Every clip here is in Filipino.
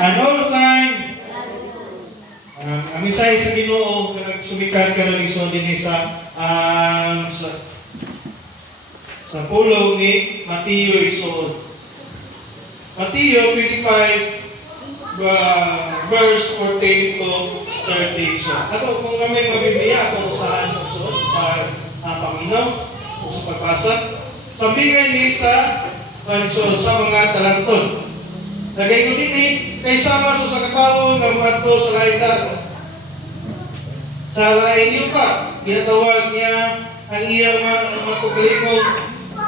And all the time, ang isay sa Ginoo nga nagsumikat karon igsoon dinhi sa pulo ni Mateo igsoon. Mateo 25 verse 14 to 30. So, ato kung may mabibigyan ato usahan igsoon para paminaw o sa pagbasa. Sambingay ni sa mga talanton. Lagay ko din kay sama sa katao nga maadto sa lain dato. Sa lain niyo pa, ginatawag niya ang iyang mga pagkalingkod,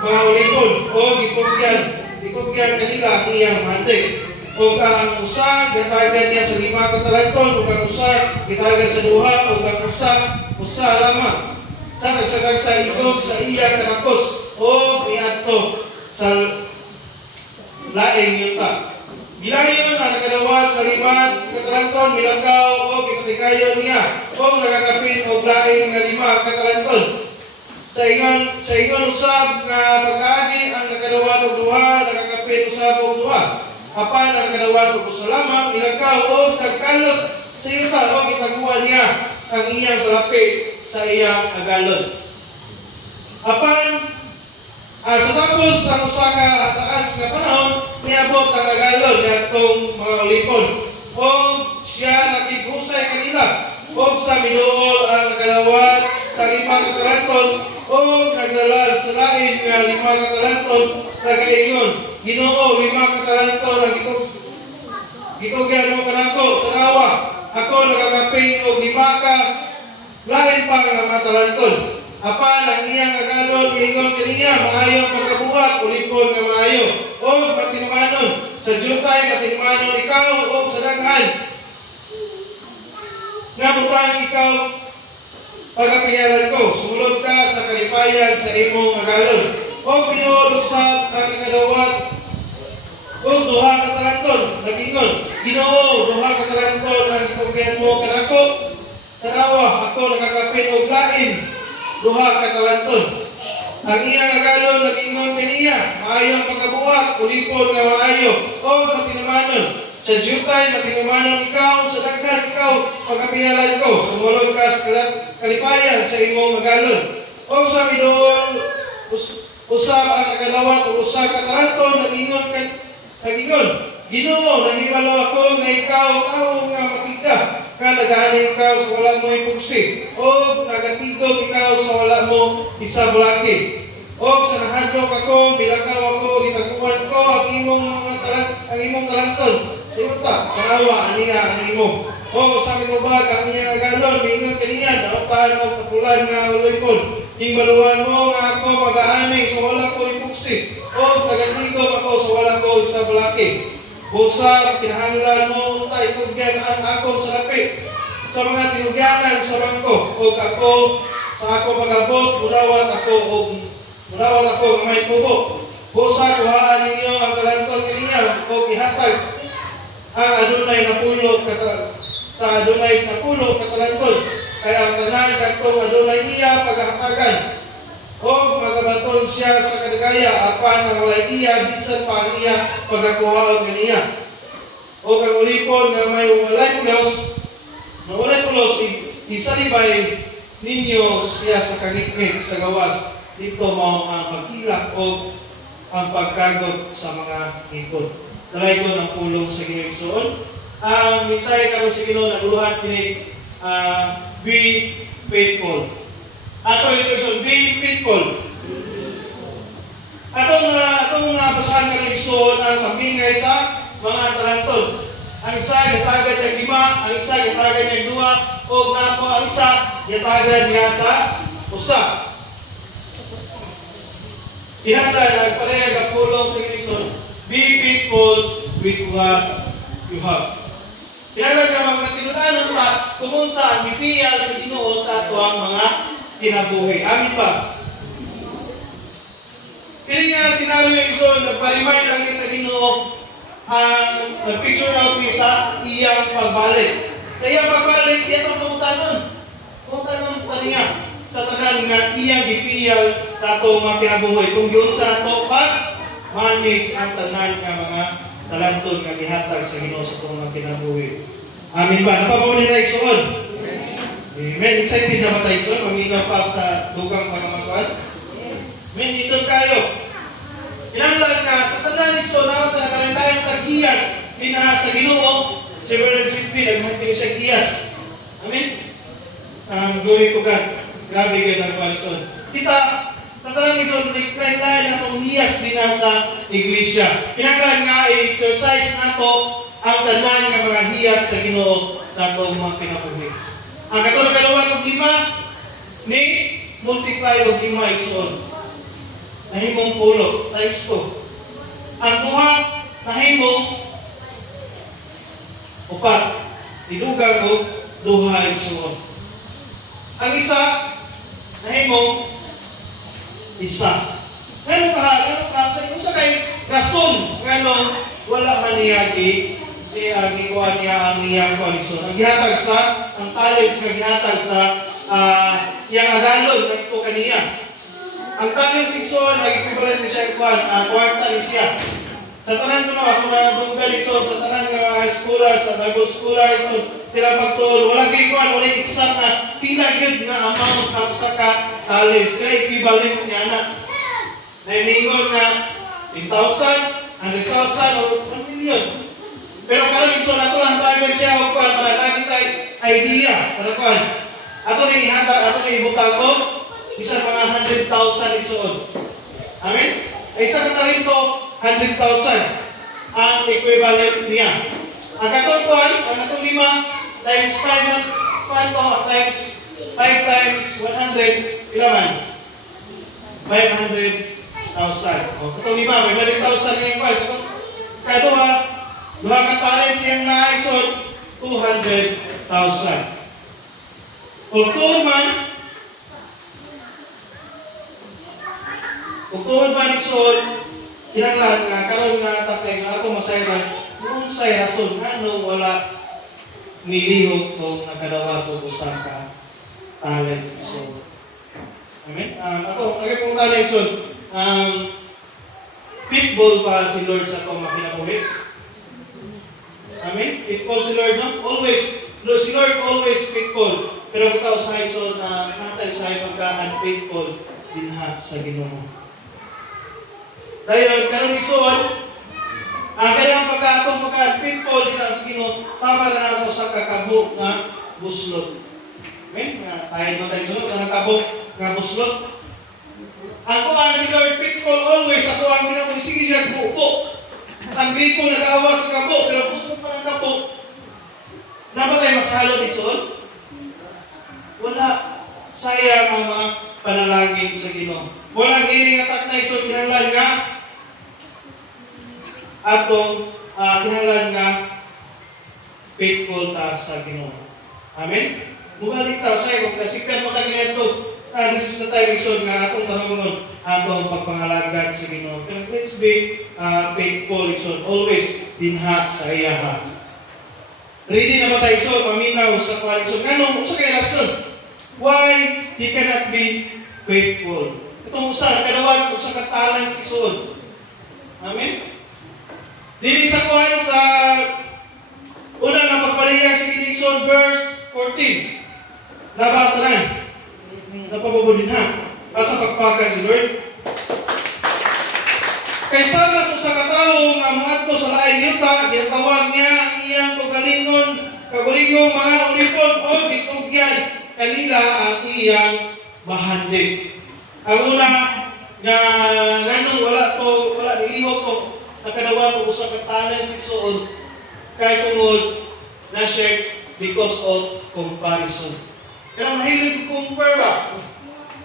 mga ulikod, o ikugyan kanila ang iyang mantik. O ang usa, gatagan niya sa 5 katalanton, o ang usa, gitagan sa 2, o ang usa lamang. Sa nagsagag sa igog sa iyang kanakos, o iadto sa laing yuta. Bilayon ang nakadawat sa 5 katalanton, milanggaw o ipatikayon niya, o nagakapit o laing nga 5 katalanton. Sa ingon usab nga pagkaagi ang nakadawat og 2, nagakapit usab og 2. Apan ang nakadawat og usa lamang, milanggaw o nagkalot sa yuta, o gitaguan niya ang iyang salapi sa iyang agalon. Apan sa tapos ang usa ka taas nga panahon, niabot ang agalon niadtong mga ulipon. O siya nakigusay kanila. O sa miduol ang nagalawat sa 5 katalanton, o naglalal sa lain nga 5 katalanton, nagaingon, Ginoo, 5 katalanton ang gitugyan mo kanako, tanawa. Ako nagakaping og 5 ka lain pa nga mga talanton. Apan ang iyang agalon ingon kaniya maayo pagkabuhat ulipon nga maayo o matinumanon sa jutay matinumanon ikaw o sa daghan nga butang ikaw pagkapiyalan ko sumunod ka sa kalipayan sa imong agalon o pinulusab ang ikadawat o 2 katalanton nagingon Ginoo 2 katalanton ang gitugyan mo kanako tanawa ako nakakapit og lain 2 katalanton. Ang iyang agalon nagingon kaniya, maayo ang pagkabuhat, ulipon nga maayo, o matinumanon. Sa jutay, matinumanon ikaw, sa daghan ikaw, pagkapiyalan ko, sumulog ka sa kalipayan sa imong agalon. O sa midoon, usab ang nagalawat, o usa katalanton, nagingon, Ginoo, nahibalo ako nga ikaw, tao nga matiga, ka nagahani ikaw sa wala mo ipugsi, o nagatigog ikaw sa wala mo isabulaki. O sa nahadlok ako, bilakaw ako, gitaguan ko ang imong talanton. Sinuta, kanawa, aniya, ang imong. O sa minubag, ang iyang agalon, mingon kaniya, daotan o kapulan nga ulipon. Hingmaluan mo nga ako mag-aani sa wala ko ipugsi, o nagatigog ako sa wala ko isabulaki. Busa, kinahanglan mo, tayo tugyan ang akong salapi sa mga tinugyanan sa bangko. O ako, sa ako pag-abot, mudawat ako may tubo. Busa, kuhaan ninyo ang talanton kaniya o ihatag ang adunay na pulo sa adunay na pulo katalanton. Kaya ang tanan katong adunay iya paghahatagan. O magabaton siya sa kadagaya apan ang walay iya bisan pa ang iya pagakuhaon kaniya. O kang ulipon nga may walay pulos isalibay ninyo siya sa kagikmit sa gawas. Dito mao ang pagkilak o ang pagkagot sa mga hingkod. Dalay ko ng pulong sa Ginoo. Ang mensahe karon sa Ginoo naguluhan kini be faithful. Ato yung person, be faithful. Atong basahan ka ng Igsoon ang sambingay sa mga talanton. Ang isa, yatagan niya 5, ang isa, yatagan niya 2, o nato ang isa, yatagan niya sa usa. Hinanda, nagparehag ang pulong sa Igsoon, be faithful with what you have. Hinanda ka magkatinunan pa kung saan ipiyal sa Ginoo sa ato ang mga kinabuhi. Amin ba? Kaya nga sinabi yung Igsoon, nagpa-remind ang isa Ginoo ang nag-picture na sa iyang pagbalik. Sa iyang pagbalik, iyang pumutanon. Pumutanon pa niya sa tanan nga iyang gipiyal sa ato mga kinabuhi. Kung yun sa ato pag-manage ang tanan nga mga talanton nga gihatag sa Ginoo sa atong mga kinabuhi. Amin ba? Napabaw ni Raison? Amen. Excited na ba tayo son? Maminaw pa sa dugang pangamakuan? Amen. Ito kayo. Kinanglan nga sa tanan ni son, naman na nakalandayan tag-iyas pinaha sa Ginoo. Si Brother Jimmy, naghantin siya giyas. Amen. Glory to God. Grabe kayo ng Palison. Kita, sa tanan ni son, nagkalandayan na itong hiyas pinaha sa iglesia. Kinanglan nga i-exercise na to ang tanan ng mga hiyas sa Ginoo sa atong mga kinabuhi. Ang katulad kalawa ng 5 ni multiply of 5 ison. Nahimong pulo times 2. Ang 2 nahimong 4. Idugang o 2 ison. Ang isa nahimong 1. Ngayon ka sa isa kay rason ngano wala man niyagi gikuha niya ang iyang koalisyon. Ang gihatag sa, ang talents nga gihatag sa iyang agalon na ito kaniya. Ang talents ison, nag-equivalent ni siya kuhan, kwarta ni siya. Sa tanan ko ako na dunggal ison, sa tanan ng mga scholar, sa Bible scholar ison, sila pagtuon, wala gikuhan, wala exact na pila yun nga amount ng sa ka talents. Kaya equivalent niya na. Naimingon na 10,000, 100,000, o 1 million. Pero karon iso nato lang tayo siya og kuan para lagi tay idea para kuan. Ato ni handa ato ni ibutang ko isa mga 100,000 isuod. Amen. Ay isa ka talento 100,000 ang equivalent niya. Ang katong kuan, ang katong 5 times 5 times 5 times 100 ilaman. 500,000. O katong 5 may 100,000 ni kuan. Kadto duha ka talents siyang naisod 200,000. Kung tuhod man isod, kinanglan nga karon nga tatay nga ako masayran kung say rason ngano wala nilihok o nakadawa ko usa ka talents isod. Amen. Ako kay talents isod pitbull pa si Lord sa atong makinabuhi. Amen? Faithful si Lord, no? Always, si Lord always faithful. Pero kung sa ison na natay sa pagka-unfaithful, dinha sa Ginoo. Dahil karon ison, kaya ang pagka-atong pagka-unfaithful, dinha sa Ginoo, sama na nasa sa kakabok na buslot. Amen? Sahid mo tayo sunod sa kakabok na buslot. Ang kuhan si Lord faithful always, ako ang ginagawa, sige siya buo. Ang Griko nag-awas sa kabo, pero gusto pa ng kabo. Namatay masalo ison? Wala. Sayang ang mga panalangin sa Ginoo. Wala giling atak na ison, kinahanglan nga. Atong kinahanglan nga faithful ta sa Ginoo. Amen? Mubalik ta sa iyo, kasi kaya mo tagin ito. This is the time ison nga atong tanungon atong pagpangalagad sa Ginoo. Pero let's be faithful ison, always dinha sa iyaha. Ready na ba tayo ison, maminaw sa koalisyon? Ngano, usa kay rason? Why he cannot be faithful? Itong usa, kadawat, usa ka talents ison. Amen? Dili sa kuhan sa una na pagpalihag sa Ginoo verse 14. Labang tanan. Napabubudin ha. Asa pagpakan si Lord. Kaysa mas sa katao nga moadto sa laing yuta, ginatawag niya ang iyang kagalingon mga ulipon o gitugyan kanila ang iyang bahandi. Ang una nga nganong wala nilihok ko nakadawa ko usa ka talent si suod kay tungod na share because of comparison. Kaya mahilig compare ba?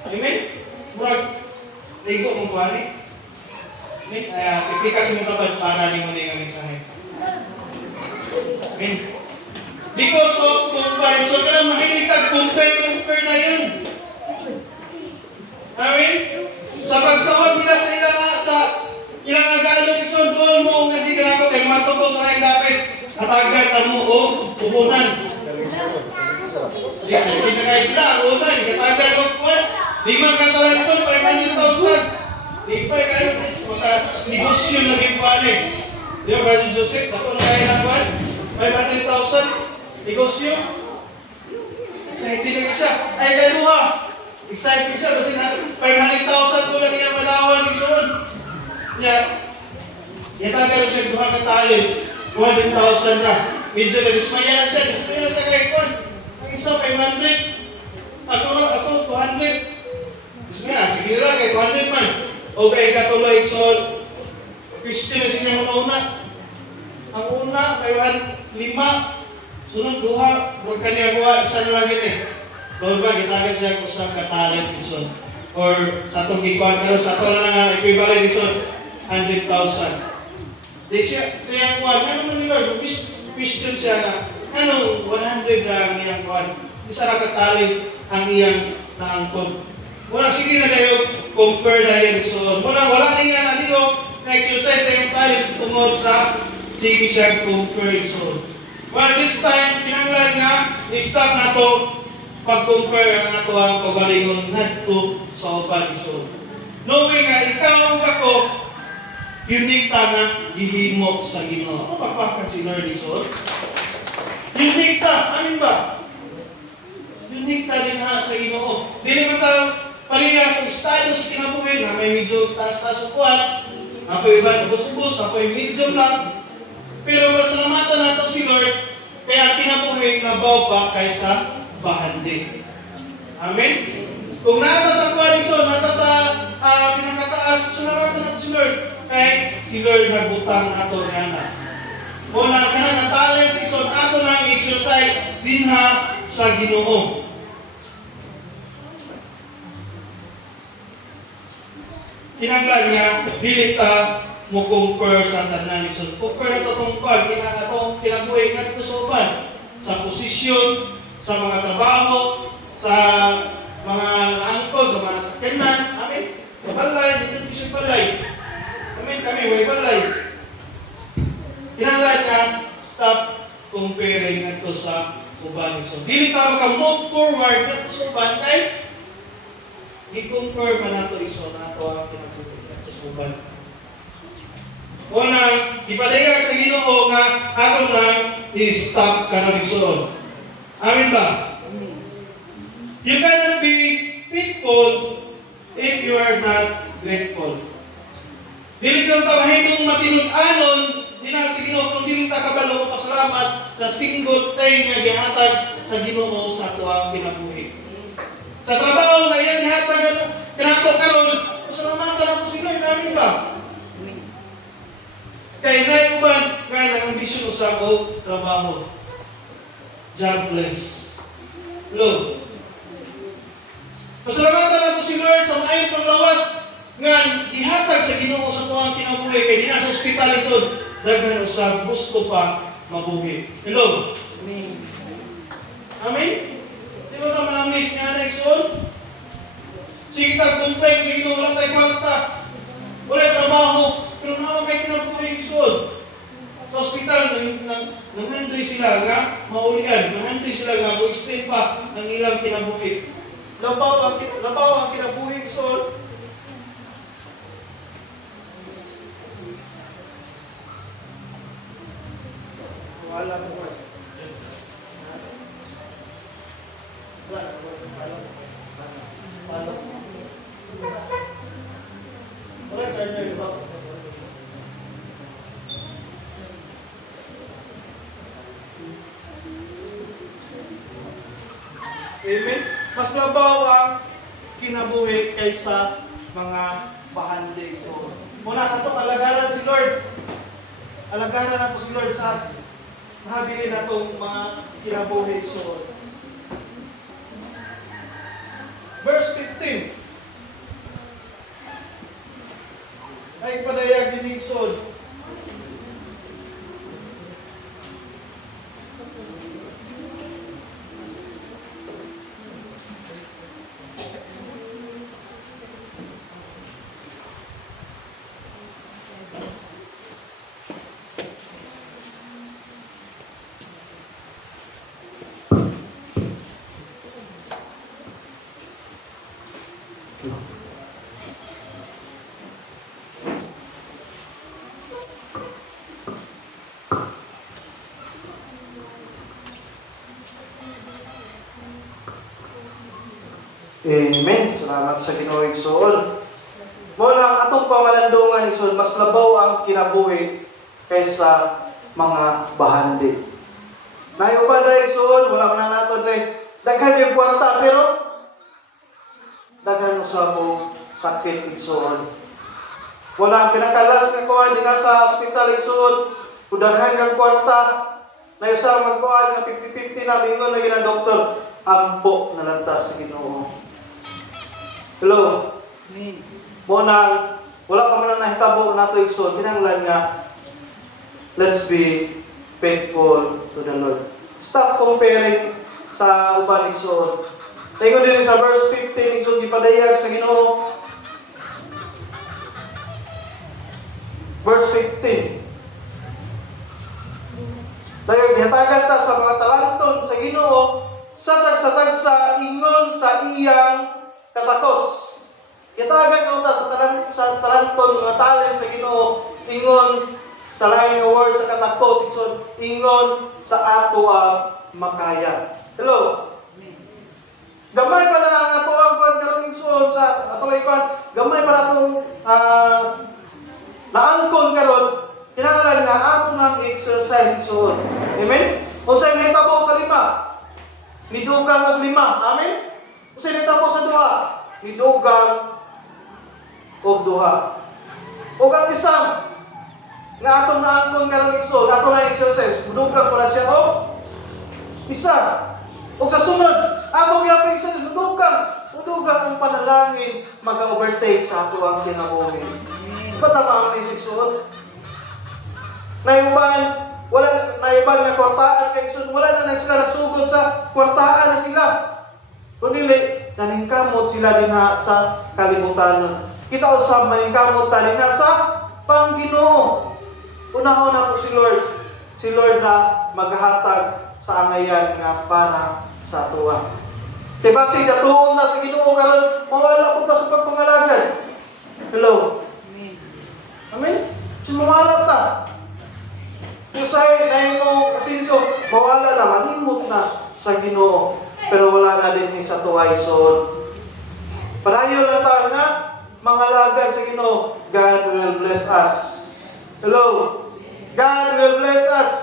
Amen? Murag, ligo mong kuwari. Amen? Ipikas mo tabad para ni mo na yung mensahe. Amen? Because of comparison, kaya mahilig compare na yun. Amen? Sa pagtawag nila sa ilang agalong ison, doon mo nga di ka ako kay matuko sa laing dapit at agad mo o puhunan. Listen, kita guys na, unay, katagal magpuan, 5 katalanton, 500,000. Di pa kayo, maka negosyo na rin pa Di ba, Brother Joseph, ako na kaya naman, 500,000, negosyo. Excited na siya. Ay, kaluha. Excited siya kasi na 500,000 ko lang niya manawan ni Son. Yan. Yatagal siya duha ka talis. 100,000 na. Medyo na-dismaya na siya. Dismaya na siya kay Kon. Ang isa, 500. Ako, 200. Dismaya, sige lang, kay 200 man. O kay katuloy, Son. Christian na siya una. Ang una, kay 5. Sunod, duha. Huwag ka niya buha. Isa na lang yun eh. Bawa ba, gitagan siya kung saan katalit si Son. Or sa itong gikuan, pero sa ito na nga, equivalent ni Son, 100,000. Di siya kuwan, ano man ni Lord, Christian siya na, ano, 100 na ang iyang kuwan. Isa na katalit ang iyang naangkod. Muna, sige na kayo, compare na yan ni Son. Muna, wala niya na niyo, na-exercise sa iyong talit tungkol sa sige siya compare ni Son. Well, this time, pinanglan nga, i-stop na to, pag-compare ang ato ang pagalingon ngadto sa uban iso. Knowing nga ikaw ug ako unique ta nga gihimo sa Ginoo. Ano pagpakan si Lord iso? Unique ta, amin ba? Unique ta din ha sa Ginoo. Dili man ta parehas sa style sa kinabuhi na may medyo taas-taas upuan, apoy iba ubos-ubos, apoy medyo lang. Pero pasalamatan nato si Lord kaya kinabuhi na bawa pa kaysa bahandi. Amen? Kung nata sa koalisyon, nata sa pinakataas, salamatan natin si Lord. Kaya si Lord nagbutang ato na. Muna ka na ng talent, si Son, ato na exercise dinha sa Ginoo. Kinanglan nga, dili ta mo compare sa tanan ni Son. Compare na ito itong pag, kinabuhi nga ito sa uban. Sa posisyon, sa mga trabaho, sa mga angko, sa mga sakyanan, amin, sa balay, dito siya balay. Amin, kami, way balay. Kinanglan nga, stop comparing ito sa uban. So, dili ka maka-move forward ito sa uban, kay i-compare man nato iso na ito ang pinagsulit ito sa uban. Unang, ipalayag sa Ginoo nga, ato lang, i-stop ka na iso. Amin ba? You cannot be faithful if you are not grateful. Dili ka mahimong matinud-anon, dina sa Ginoo kung dili ta kabalo o pasalamat sa single tay nga gihatag sa Ginoo sa tuwang kinabuhi. Sa trabaho na yan gihatag kanato karon, pasalamatan ako si Lord, amin ba? Kay nay uban nga nang-ambisyon sa ko trabaho. God bless. Lord. Pasalamatan ako si Lord sa maayong panglawas nga ihatag sa Ginoo sa tuwang kinabuhi kay di na sa ospital isod daghan usab gusto pa mabuhi. Hello. Amen. Amen. Di ba ta ma-miss nga na isod? Sige ta complain sa Ginoo wala tay kwarta. Wala trabaho, pero naman kay kinabuhi isod. Sa ospital, nanghandri sila nga maulian, nanghandri sila nga mo-extend pa ang ilang kinabuhi. Labaw ang kinabuhi, so wala mo ba? Wala charger ba? Amen? Mas labaw ang kinabuhi kaysa mga bahandi. So, muna na ito, alagaran si Lord. Alagaran na ito si Lord sa nahabilin na itong mga kinabuhi. So, verse 15. Ay padayag din Son. Amen. Salamat sa Ginoo igsoon. Mo lang atong pamalandungan igsoon, mas labaw ang kinabuhi kaysa mga bahandi. Nayo pa dai igsoon, wala man nato dai. Daghan yung kwarta pero daghan sa mo sakit igsoon. Wala ang pinakalas nga kuan din sa ospital igsoon, daghan kang kwarta. Na isa magkuhan nga 50-50 na bingon na ginang doktor, ampo na lantas sa Ginoo. Hello. Amen. Mo nang wala pa man nahitabo nato igsoon, kinahanglan nga let's be faithful to the Lord. Stop comparing sa uban igsoon. Tingog din sa verse 15 igsoon gipadayag sa Ginoo. Verse 15. Dahil gihatagan ta sa mga talanton sa Ginoo, satag-satag sa ingon sa iyang katakos. Gihatagan ta sa talanton mga talent sa Ginoo, ingon sa lain nga word sa katakos, ingon sa ato ang makaya. Hello. Gamay pa lang ang ato ang karon igsoon sa ato lang gamay pa natong naangkon karon. Kinahanglan nga ato nang exercise igsoon. Amen? Unsay nahitabo sa 5? Nidugang og 5. Amen? Unsay nahitabo sa 2? Nidugang og 2. Ug ang isang nga atong naangkon karon igsoon, ato nang exercise, mudugang pala siya og isa. Ug sa sunod, atong gyapon isa mudugang ang panalangin mag-overtake sa ato ang kinabuhi. Patama ang igsoon. Naiuban, wala naiuban na kwartaan kay igsoon, wala na sila nagsugod sa kwartaan na sila. Kundi naningkamot sila dinha sa kalibutan. Kita usab maningkamot ta dinha sa Panginoon. Unahon ako si Lord. Si Lord na maghatag sa angayan nga para sa tuwa. Diba si datuon na sa Ginoo karon mawala po ta sa pagpangalagad. Hello. Amen. Amen. Sumawala ta. Usay na mo kasinso, mawala na, manimot na sa Ginoo. Pero wala na din sa tuwa igsoon. Padayon lang ta nga mga lagad sa Ginoo. God will bless us. Hello. God will bless us.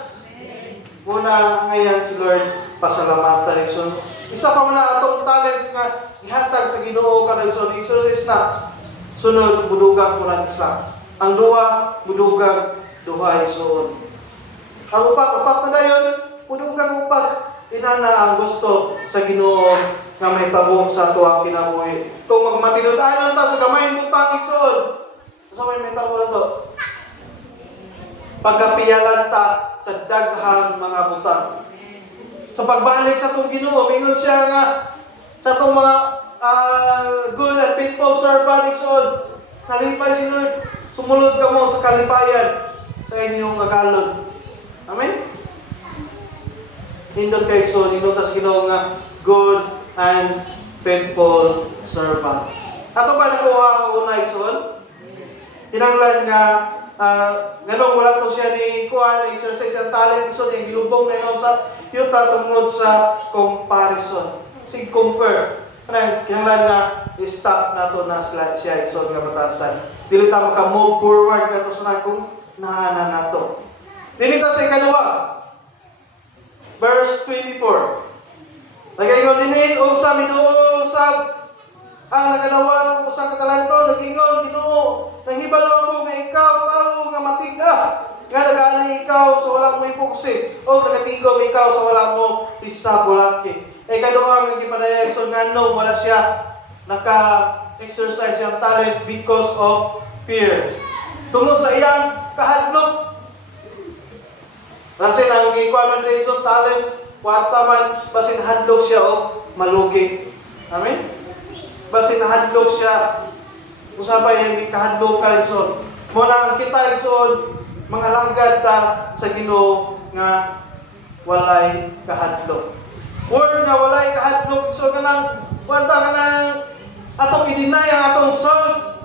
Muna ngayon si Lord pasalamatan igsoon. Isa pa man atong talents nga ihatag sa Ginoo kada igsoon. Exercise na. Sunod budugang kurang isa. Ang duha budugang duha igsoon. Ang upat na dayon, punugang upat. Inana ang gusto sa Ginoo nga may tabong sa tuwang kinabuhi. Kung magmatinud-anon ta sa gamay butang igsoon. Sa may tabo na to. Pagkapiyalan ta sa daghang mga butang. Sa pagbalik sa tong Ginoo, mingon siya nga sa tong mga good and faithful servant igsoon. Nalipay si Lord, sumulod ka mo sa kalipayan sa inyong agalon. Amen? Hindot kay so, hindot tas Ginoo nga good and faithful servant. Ato ba nakuha ang una igsoon? Tinanglan nga ganong wala to siya ni kuha na exercise ang talent igsoon yung gilubong na yun sa yuta tungod sa comparison. Sig compare. Tinanglan nga stop nato na siya igsoon nga batasan. Dili ta maka-move forward nato sa nakong nahanan nato. Dinita sa ikalawa, verse 24. Nag-ingon din usab Ginoo usab ang nagalawa ng usang katalanto, nag-ingon Ginoo, nahibalo ako nga ikaw tao nga matiga, nga nagani ikaw sa walang mo ipuksi, o nagatigo ikaw sa walang mo isabulaki. Kaduha nga gipadayag so ngano wala siya naka-exercise yung talent because of fear. Tungod sa iyang kahadlok. Kasi ang gikuan man sa talents, kwarta man, basin hadlok siya o malugi. Amen? Basin hadlok siya, usapay yung kahadlok ka ison. Muna ang kita ison, mga langgad ta sa Ginoo nga walay kahadlok. Word nga walay kahadlok, so kanang, wanta kanang, atong i-deny ang atong self.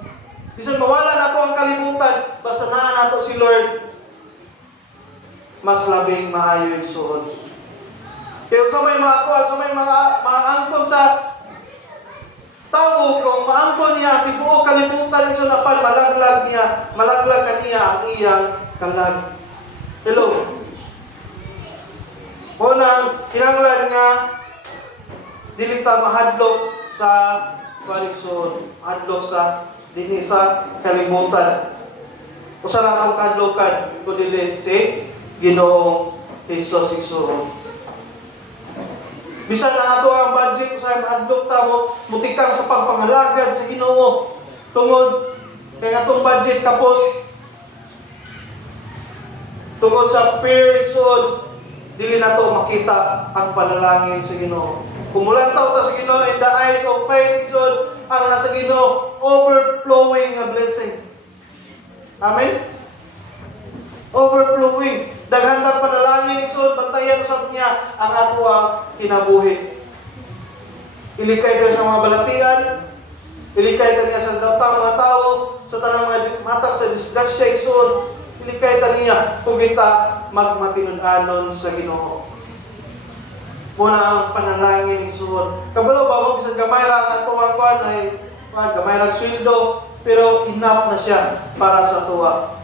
Bisan mawala na ako ang kalibutan, basta naan nato si Lord, mas labing maayo igsoon. Kaya sa may mga kuwan, sa may mga angkon sa Tao kung maangko niya tibuok kalibutan iso napan malaglag kaniya ang iyang kalag. Hello. Unang kinanglan nga dili ta mahadlok sa paligson, hadlok sa dinhi sa kalibutan. Usa lang ang kadlokan kundi si Ginoong Hesus Igsoon. Bisan na ato ang budget usay mahadlok ta mo mutikang sa pagpangalagad sa Ginoo tungod kay atong budget kapos tungod sa fear Igsoon dili nato makita ang panalangin sa Ginoo. Kumulantaw ta sa Ginoo in the eyes of faith Igsoon ang nasa Ginoo overflowing nga blessing. Amen. Overflowing. Daghan tang panalangin Igsoon, bantayan usab niya ang ato ang kinabuhi. Ilikay ta sa mga balatian, ilikay ta niya sa daotang mga tao, sa tanang mga matag sa disgrasya Igsoon, ilikay ta niya kung kita magmatinud-anon sa Ginoo. Muna ang panalangin Igsoon. Kabalo ba mo bisan gamay ra ang ato ang kuan ay gamay ra sweldo, pero enough na siya para sa tuwa.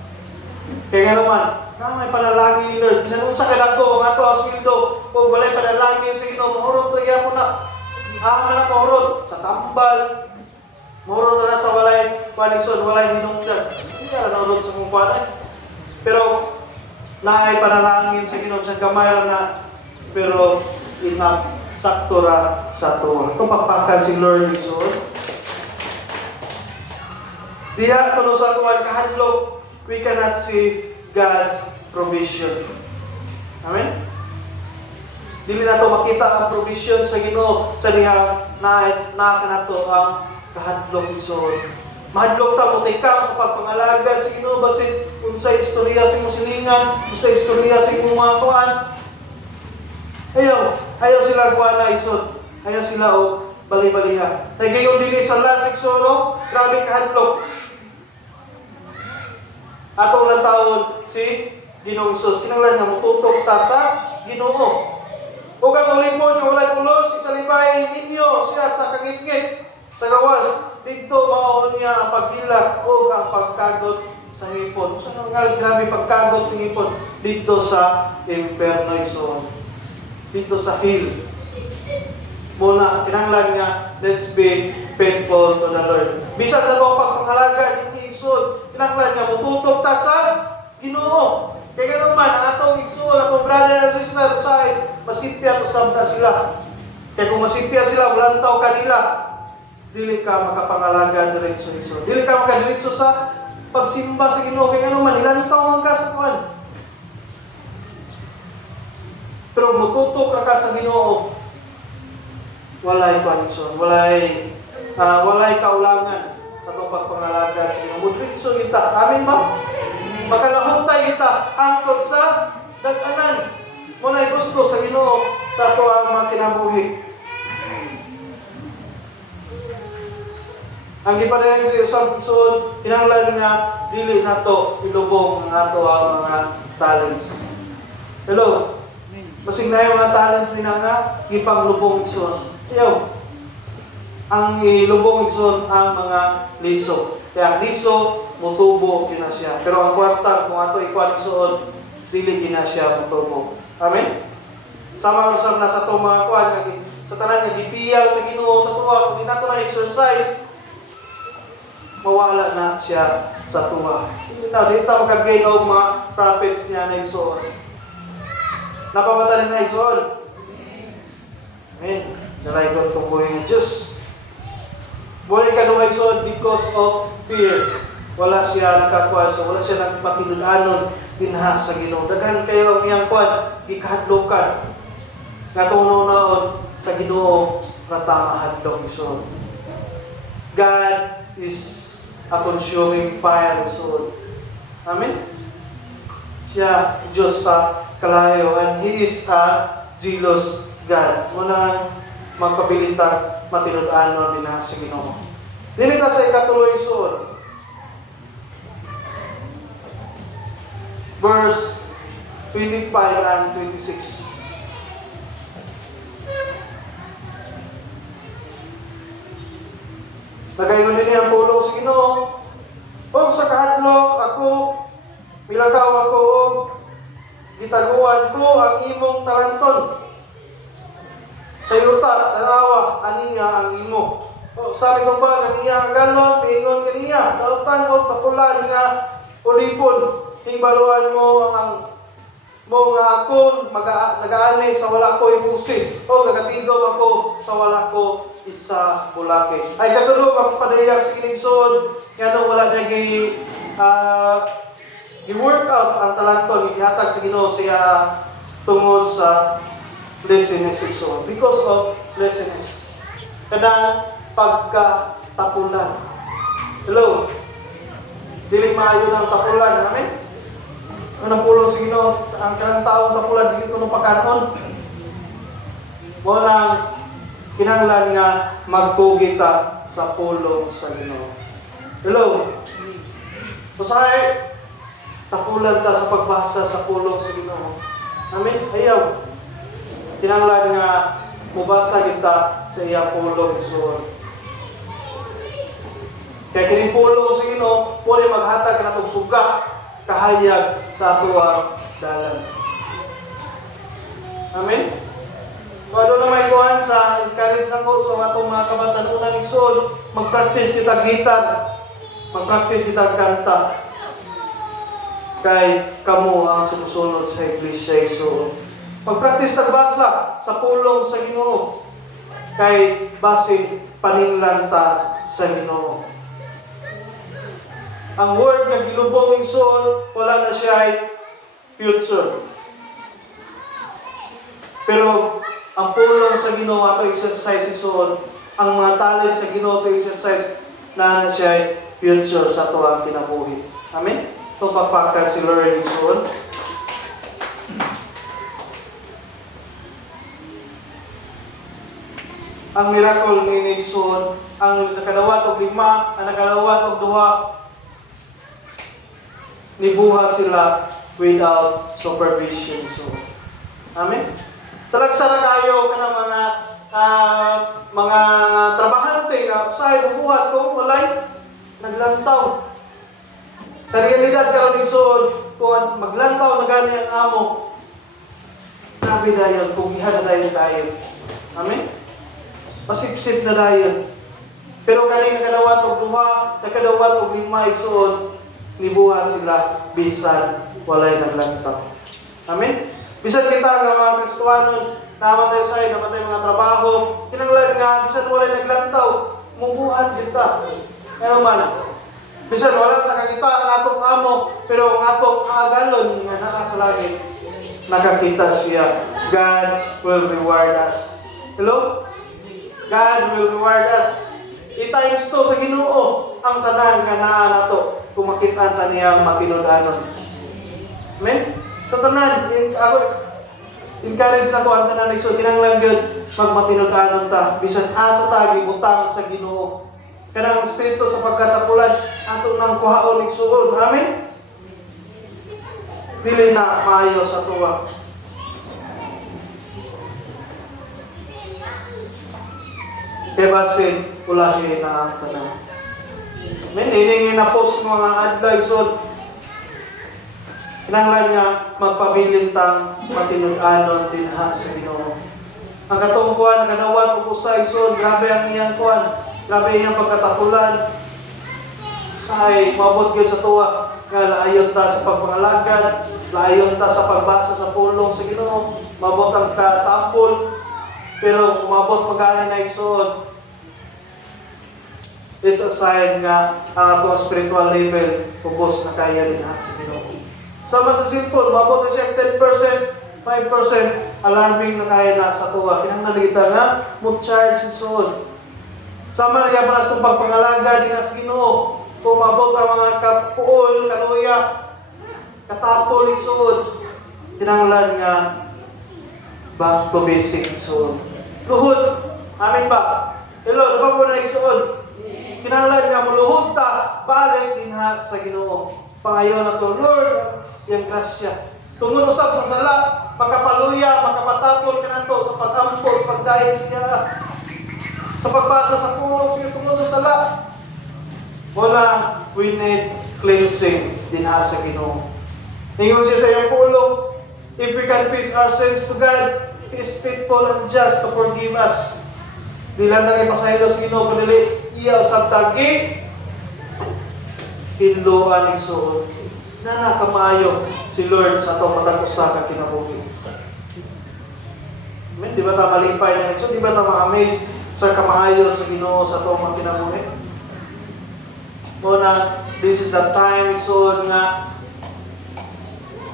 Kaya nga naman, may panalangin ni Lord. Bisan unsa ka dako ang ato ang sweldo, o walay panalangin sa Ginoo, mahurot ra gyapon na. Man ang mahurot sa tambal. Mahurot na sa walay paligson, walay hinungdan. Hindi ka na mahurot sa mong kuan. Pero naay panalangin sa Ginoo sa gamay ra na, pero enough sakto ra sa tuwa. Kung pagpakan si Lord Igsoon. Diha kuno sa kuan kahadlok, we cannot see God's provision. Amen? Dili nato makita ang provision sa Ginoo sa diha na kanato ang kahadlok Igsoon. Mahadlok ta mo tikang sa pagpangalagad sa Ginoo basin unsay istorya sa imong silingan, unsay istorya sa imong mga kuan. Ayaw sila kuan na Igsoon. Ayaw sila og bali-baliha. Kay gayon dili sa last Igsoon, grabe kahadlok. Atong lang taon si Ginoong Hesus. Kinanglan nga mututok ta sa Ginoo. Ug ang ulipon nga walay ulos, isalibay ninyo siya sa kagitgit sa gawas. Dito mao niya ang pagdilak o ang pagkagot sa ngipon. So nga grabe pagkagot sa ngipon dito sa imperno Igsoon. Dito sa hell. Muna kinanglan nga let's be faithful to the Lord. Bisan sa to pagpangalaga ni Igsoon, kinanglan nga mututok ta sa Ginoo. Kaya naman ang atong Igsoon, atong brother and sister say masipyan usab na sila. Kaya kung masipyan sila bulantaw kanila, dili ka makapangalaga diretso Igsoon. Dili ka makadiretso sa pagsimba sa Ginoo. Kaya naman ilantaw man ka sa kuan. Pero mututok ka sa Ginoo. Walay panisyon, walay kaulangan sa itong pagpangalaga sa Ginoo. Mudritso kita, amin ba? Makalahutay kita hangtod sa dag-anan. Muna'y gusto sa Ginoo sa ito ang mga kinabuhi. Ang ipadayon dito sa Igsoon, hinanglan nga dili nato ilubong ang ato ang mga talents. Hello? Masing na yung mga talents nila nga, ipanglubong Igsoon. Ang ilubong Igsoon ang mga liso. Kaya ang liso, mutubo kina siya. Pero ang kwarta, kung ato ikuan Igsoon, dili kina siya mutubo. Amen? Sama usab na sa itong mga kuan, sa tanan nga gipiyal sa Ginoo sa tuwa, kung di nato na exercise, mawala na siya sa tuwa. Hindi na, dito makagain o mga prophets niya na Igsoon. Napamatali na Igsoon. Amen. Dalay ko itong buhay ng Diyos. Buhay ka nung Igsoon because of fear. Wala siya nakakuan. So wala siya nagpatinudanon dinha sa Ginoo. Daghan kayo ang iyang kuan, gikahadlokan. Natunaw-naon sa Ginoo ratamahadlok Igsoon. God is a consuming fire Igsoon. Amen? Siya Diyos sa kalayo and He is a jealous God. Muna magpabilitang matinud-anon din sa Ginoo. Dili ta sa ikatuloy Igsoon. Verse 25 and 26. sa Ginoo. Og sa kahadlok ako milagaw ako og gitaguan ko ang imong talanton. Sa yuta, tanawa, aniya ang imo. O, sabi ko ba, ang iya ang galon, miingon kaniya, dautan o tapulan nga ulipon, hingbaluan mo ang mo nga ako nagaanay sa wala ko ibusi o nagatigaw ako sa wala ko isa bulake. Ay katulog ako padayag sa kiningsod, nga nung wala na i-work out ang talanton, ihatag sa Ginoo siya tungod sa laziness so because of laziness. Kada pagkatapulan. Hello. Dili maayo ng tapulan, amen. Ano pulong sa Ginoo, ang kanang taong tapulan dili kuno pagkanon. Mo lang kinahanglan nga magtugi ta sa pulong sa Ginoo. Hello. Usahay tapulan ta sa pagbasa sa pulong sa Ginoo. Amen. Ayaw. Kinahanglan nga mubasa kita sa iya pulong Ginoo. Kaya kining pulong sa Ginoo, pwede maghatag na itong suga, kahayag sa atuang dalan. Amen? Kung ano na may kuhan sa encourage na ko sa atong mga kabatanunan isod, mag-practice kita gitar, mag-practice kita kanta, kay kamo ang sumusunod sa Iglesia isod. Mag-practice tagbasa sa pulong sa Ginoo, kay basig paninglan ta sa Ginoo. Ang word na gilubong igsoon, wala na siya future. Pero ang pulong sa Ginoo ato exercise igsoon, ang mga tali sa Ginoo ato exercise na siya future sa ato ang kinabuhi. Amen. Ito pagpakad si Lord igsoon. Ang miracle ni igsoon, ang nakadawat og 5, ang nakadawat og 2, nibuhat sila without supervision. So, amen. Talagsa na kayo ka ng mga trabahante nga usahay bubuhat kung walay naglantaw. Sa realidad karon isod, kung maglantaw na gani ang amo, grabe dayon, pugihan na dayon tayo. Amen. Pasipsip na dayon. Pero kani nakadawat og 2, nakadawat og 5 igsoon, nibuhat sila bisan walay naglantaw. Amen. Bisan kita nga mga Kristiyanon, naman tayo sa naman tayo mga trabaho, kinahanglan nga bisan walay naglantaw, mubuhat kita. Ano man. Bisan wala nakakita ang atong amo, pero ang atong agalon nga naa sa langit, nakakita siya. God will reward us. Hello? God will reward us. I-times to sa Ginoo ang tanan nga naa nato kung makita ta niya matinud-anon. Amen? Sa tanan, ako encourage na ko ang tanan igsoon, kinahanglan gyud magmatinud-anon ta bisan asa ta gibutang sa Ginoo. Kanang espiritu sa pagkatapulan ato nang kuhaon igsoon. Amen? Dili na maayo sa tuwa. Kaya basin, ulahi na ang tanan. Amen? Hiningi na post mga adlaw igsoon. Kinahanglan nga magpabilintang matinud-anon dinha sa Ginoo. Ang katong kuan nakadawat og usa igsoon, grabe ang iyang kuan, grabe iyang pagkatapulan. Sahay maabot gyud sa tuwa nga laayon ta sa pagpangalagad, laayon ta sa pagbasa sa pulong sa Ginoo, maabot ang katapol, pero umabot magani na igsoon. It's a sign nga ang atong spiritual level ubos na kaya din sa Ginoo. Sama sa simple, mabot na siya 10%, 5%, alarming na kaya na sa tuwa. Kinahanglan kita nga mo-charge si Sood. Sama na kaya panas itong pagpangalaga din sa Ginoo. Kung mabot ang mga kapuol, kanuya, katapol ni Sood, kinahanglan nga back to basic Sood. Luhod, amin ba? Hello, ba po na igsoon? Kinahanglan nga muluhod ta, balik din ha sa Ginoo. Pangayon na to, Lord, yung grasya. Tungod usab sa sala, makapaluya, makapatapol ka na to sa pag-ampos, pagdahin siya. Sa pagbasa sa pulong siya tungod sa sala. Wala, we need cleansing din ha sa Ginoo. Ingon siya sa iyong pulong, if we confess our sins to God, He is faithful and just to forgive us. Di lang nang ipasahilo sa Ginoo, kundi iya usab tagi hinluan isuon. Na nakamayo si Lord sa atong matag usa ka kinabuhi. Amen. Di ba ta malipay na ito? Di ba ta ma-amaze sa kamaayo sa Ginoo sa atong mga kinabuhi? Muna, this is the time isuon nga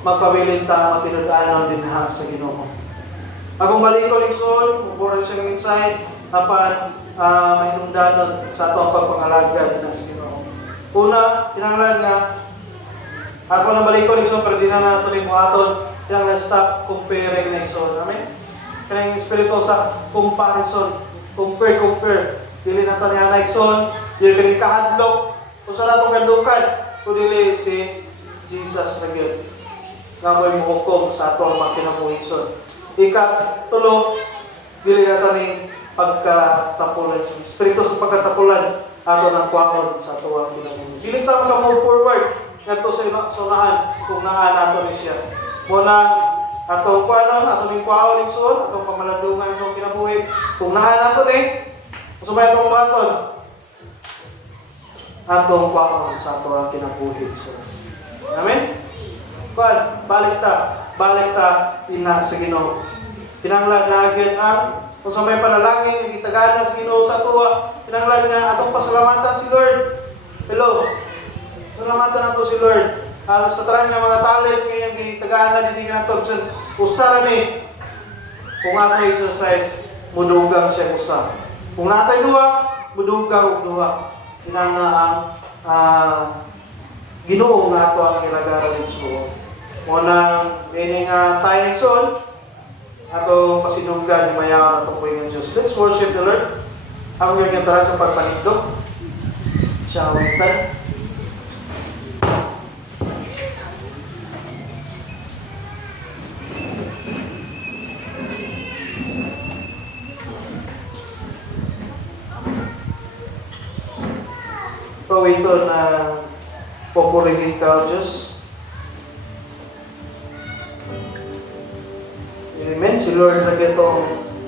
magpabilin ta matinud-anon din ha sa Ginoo. Akong malikol isuon, mubura siya ng mensahe apan mahinungdanon sa atong pagpangalagad din sa Ginoo. Una, kinahanglan nga ako na malikol isuon pero di na nato ni buhaton yang stop comparing na isuon. Amen. Kanang espiritu sa comparison, compare. Dili na to niya na isuon, dili kini kahadlok usa na tong kandukan kundi si Jesus na gyud nga mo'y muhukom sa atong mga kinabuhi ison. Ikatulo, dili na taning pagkatapulan. Espiritu sa pagkatapulan ato ng kwaon sa atong kinabuhi. Dili ta move forward ngadto sa unahan kung naa nato ni siya. Muna atong kwanon, atong kwaon ison, atong pamaladungan atong kinabuhi. Kung naa nato ni, usabay atong maton atong kwaon sa atong kinabuhi ison. Amen. Kuan, balik ta ina sa Ginoo. Kinahanglan lagyan ang kung sa may panalangin nga gitagana sa Ginoo sa tuwa, kinahanglan nga atong pasalamatan si Lord. Hello. Pasalamatan nato si Lord. Sa tarang nga mga talents nga iyang gitagana dinhi nato usara ni kung ato exercise mudugang siya usa. Kung natay duha, mudugang og duha. Kinahanglan ang Ginoo nga ato ang ilagaran isuon. Muna meaning tayo nagsuon ato pasinunggan mayawan atong puwing ng Diyos. Let's worship the Lord. Ako yung tara sa pagpanigdok. Siya awitan. Pawiton na popurihin ka, Diyos. Amen. Si Lord na itong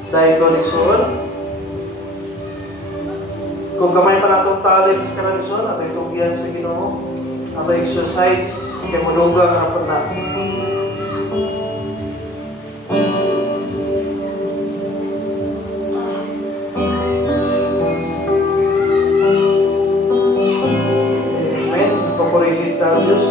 dahil ko nagsuon. Kung kamay pa na itong talents ka na nagsuon, ato itong giyan sa Ginoo. Ato exercise, kay malugang na po na. Amen. Papurihin ka, Diyos.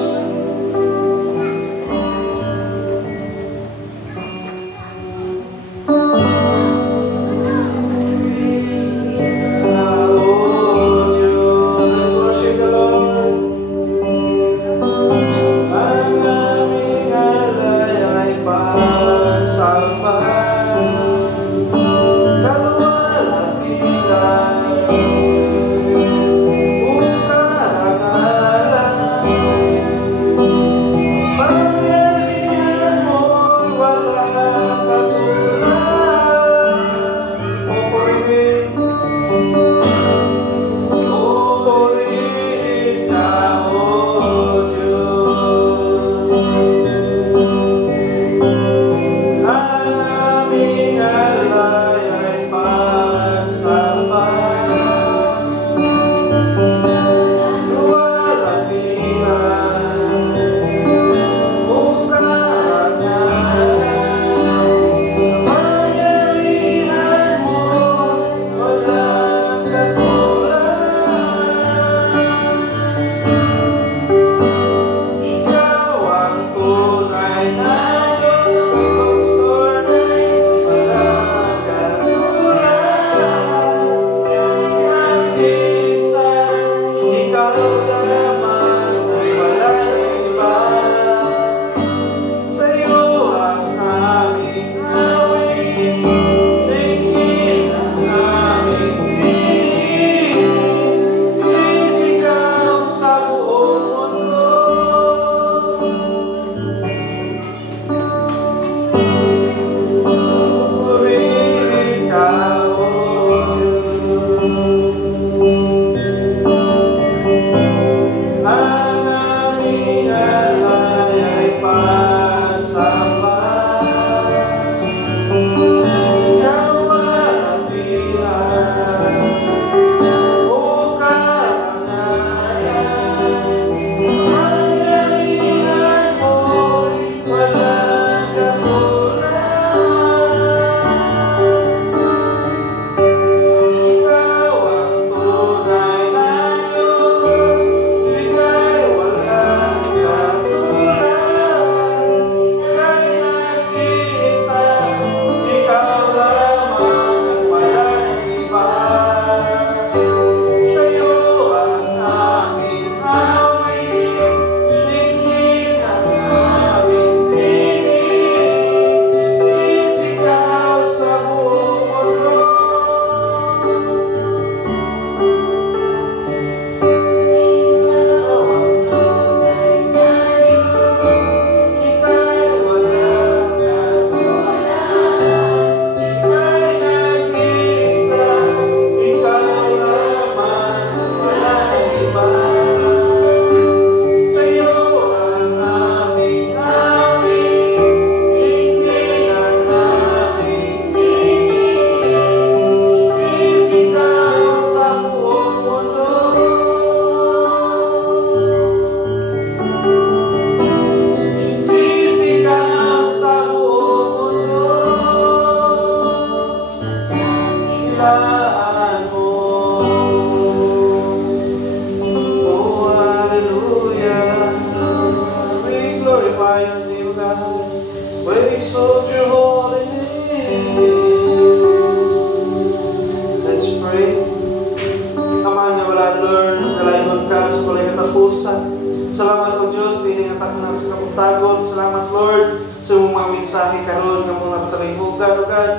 imong tagon. Salamat Lord sa imong mga mensahe karon nga mga talimugan God.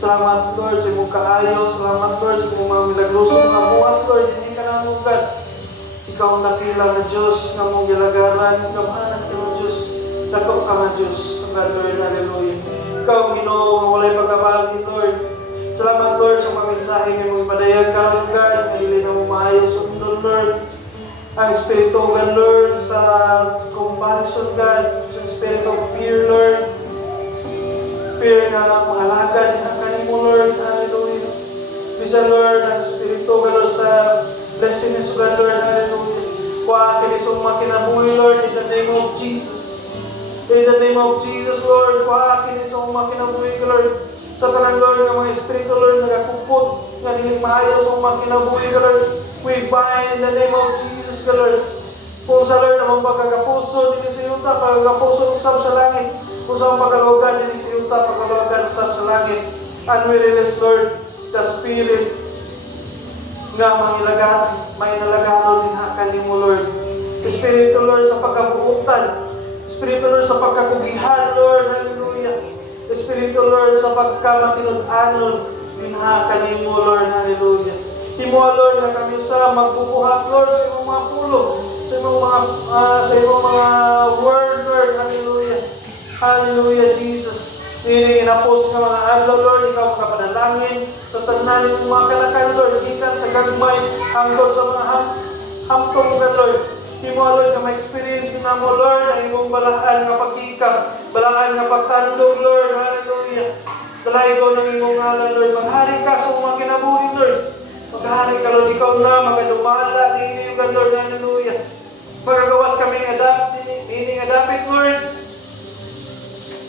Salamat Lord sa imong kaayo. Salamat Lord sa imong mga milagrosong mga buhat Lord. Hindi ka na God. Ikaw ang dakila na Diyos nga mong gilagaran. Kamahanan ka ng Diyos. Dako ka ng Diyos. Ang God Lord. Hallelujah. Ikaw ang Ginoo nga walay pagkabagi Lord. Salamat Lord sa mga mensahe nga mong ipadayag karon God. Ngayon na mo maayo sundon Lord. Ang Espiritu God Lord sa comparison God. Sa Espiritu of fear Lord. Fear nga pangalagad ang kanimo Lord. Hallelujah. Bisa Lord ang Espiritu God Lord sa blessedness God Lord. Hallelujah. Kuha kini sa mga kinabuhi Lord in the name of Jesus. In the name of Jesus Lord. Kuha kini sa mga kinabuhi Lord. Sa tanan Lord ng mga Espiritu Lord nagakupot nga diling maayo sa mga kinabuhi Lord. We bind in the name of Jesus Lord. Kung sa Lord ang pagkakapuso din sa yuta, pagkakapuso usap sa langit. Kung sa pagkalogan din sa yuta, pagkalogan usap sa langit. And we release Lord the Spirit nga may nalagano din hakan mo Lord. Espiritu Lord sa pagkabuutan. Espiritu Lord sa pagkakugihan Lord. Hallelujah. Espiritu Lord sa pagkamatinud-anon din hakan mo Lord. Hallelujah. Timo Lord na kami sa magbubuhat Lord sa imong mga pulo, sa imong mga word Lord. Hallelujah. Hallelujah Jesus. Dili inapos nga mga adlaw Lord, ikaw makapanalangin sa tanan ng mga kalakan Lord, ikan sa gagmay hangtod sa mga hamtong nga Lord. Timo Lord na ma-experience na mo Lord ang imong balahan nga pagkikap, balahan nga pagtandog Lord. Hallelujah. Dalay ko ng imong ngalan Lord, maghari ka sa mga kinabuhi Lord. Maghari ka Lord, ikaw na magadumala din yung Lord. Hallelujah. Magagawas kami ng adapit Lord.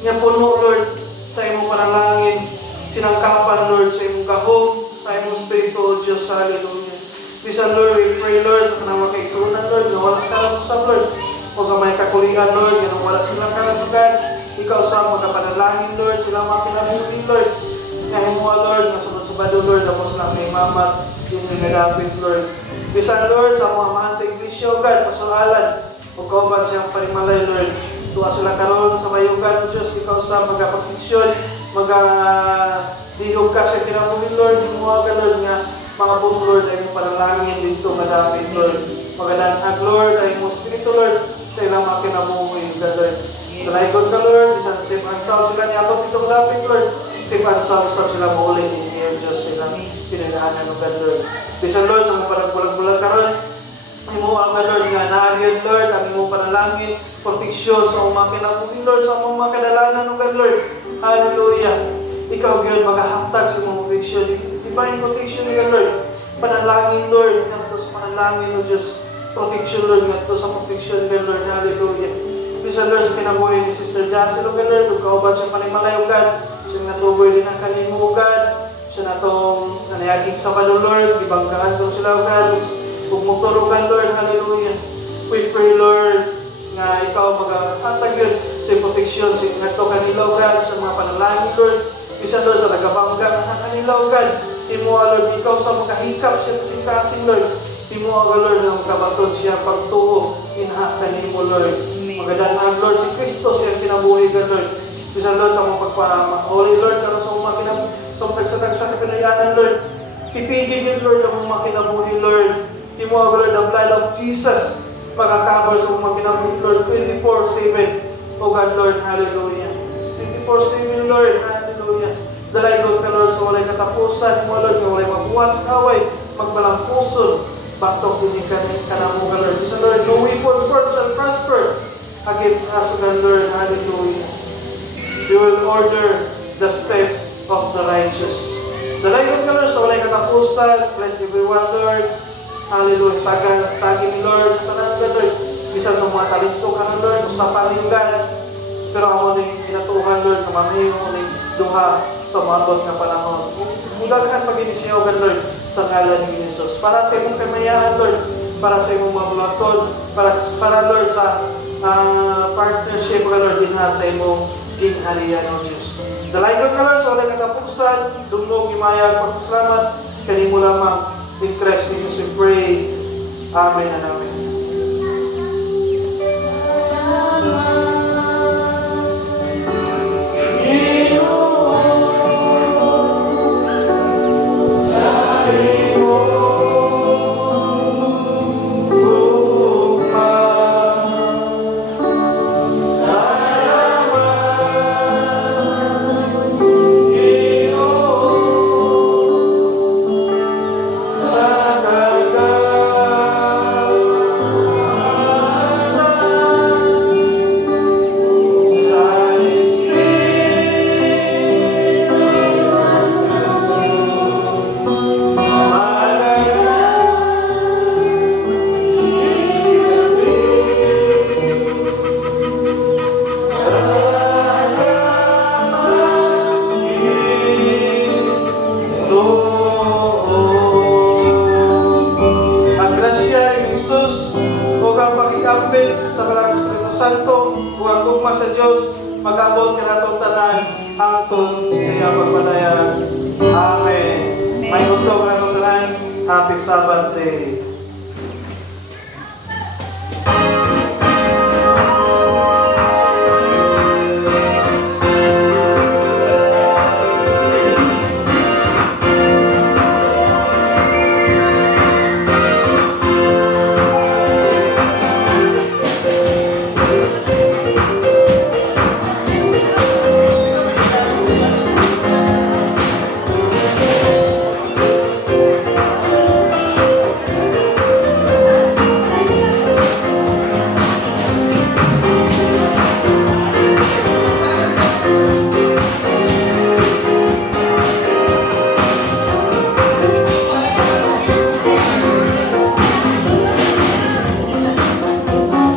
Nga puno Lord sa imong panalangin, sinangkapan Lord sa imong gahom, sa imong Espiritu o Diyos. Hallelujah. Bisan Lord, we pray Lord sa kanang makaigsunan Lord, na wala ka lang sa Lord. O sa may kakulingan Lord, nga wala silang kalatugan, ikaw sa magkapanalangin Lord, sila makinabuhi Lord. Ngayon mo Lord, nga sunod-subado Lord, tapos na may mama, yun yung nagapit Lord. Bisan Lord, sa mga mahal sa iglesia God, pasualan, o kauban siyang parimalay Lord. Tuwa sila karon sa mayugan Diyos, ikaw sa magkapakiksyon, dihog ka sa kinabuhi Lord, yung mga Lord nga, mga buong Lord ay mong panalangin dito madapit Lord. Magadanhag Lord ay mong Espiritu Lord sa ilang mga kinabuhi God Lord. Salaikot ka Lord, isang safe and sound sila niya dito madapit Lord. Safe and sound sila maulit ni Diyos silang pinagaanan ng God Lord. Bisan Lord, sa mga palag-bulag-bulag karon, ay mo ang Lord nga naagyan Lord, ang mo panalangin, proteksyon sa mga kinabuhi Lord, sa mga kadalanan ng God Lord. Hallelujah. Ikaw yun maghahatag sa mga proteksyon. Divine protection ni God Lord. Panalangin Lord, nga sa panalangin ng Diyos. Protection Lord, nga sa protection God Lord. Hallelujah. Bisa Lord sa kinabuhi ni Sister Jassy God Lord, kung kauban siya panimalayo God, siya natuboy din ang kanimu God, siya na itong nanayaging Sabado Lord, ibanggaan itong sila God, kung muturugan Lord. Hallelujah. We pray Lord, nga ikaw maghahatag yun sa proteksyon sa ito kanila God, sa mga panalangin Lord. Bisa Lord sa nagabangga ng kanila God. Timo Lord, ikaw sa makahikap siya sa singkasing Lord. Timo Lord na magkabatod siya pagtuo. Inhakan mo Lord. Magadanag Lord si Kristo siya kinabuhi God Lord. Bisa Lord sa mga pagparama. Holy Lord, karon sa mga kinabuhi sa kapinayanan Lord. Ipigil yun Lord ang mga kinabuhi Lord. Timo Lord, the blood of Jesus magkakabar sa mga kinabuhi Lord 24/7. O God Lord, hallelujah. 24/7 Lord, hallelujah. Dalay Lord ka Lord sa walay katapusan, mo Lord, walay mabuhat sa kaway, magbalang puson, baktok din ka na mo Lord. Isa Lord, no weapon formed shall prosper against us, God Lord, hallelujah. You will order the steps of the righteous. Dalay Lord ka Lord sa walay katapusan, bless everyone Lord, hallelujah. Tagin Lord, sa tanan Lord, bisa sa mga talento ka na Lord, usapan ni God, pero ako din pinatuhan Lord, na mamayin mo din duha sa mabot nga panahon. Mudaghan pag-inisyo ka Lord sa ngalan ni Jesus. Para sa imong kamayahan Lord, para sa imong mabulaton, para Lord sa partnership ka Lord din sa imong kinharian ng Diyos. Dalay ka Lord sa walang katapusan, dungog, imayag, pagpasalamat, kanimo lamang in Christ Jesus we pray. Amen and amen. sa Diyos, mag-abot ka na itong tanan, hangtod siya pagpadayan. Amen. May utog na itong tanan. Happy Sabbath Day.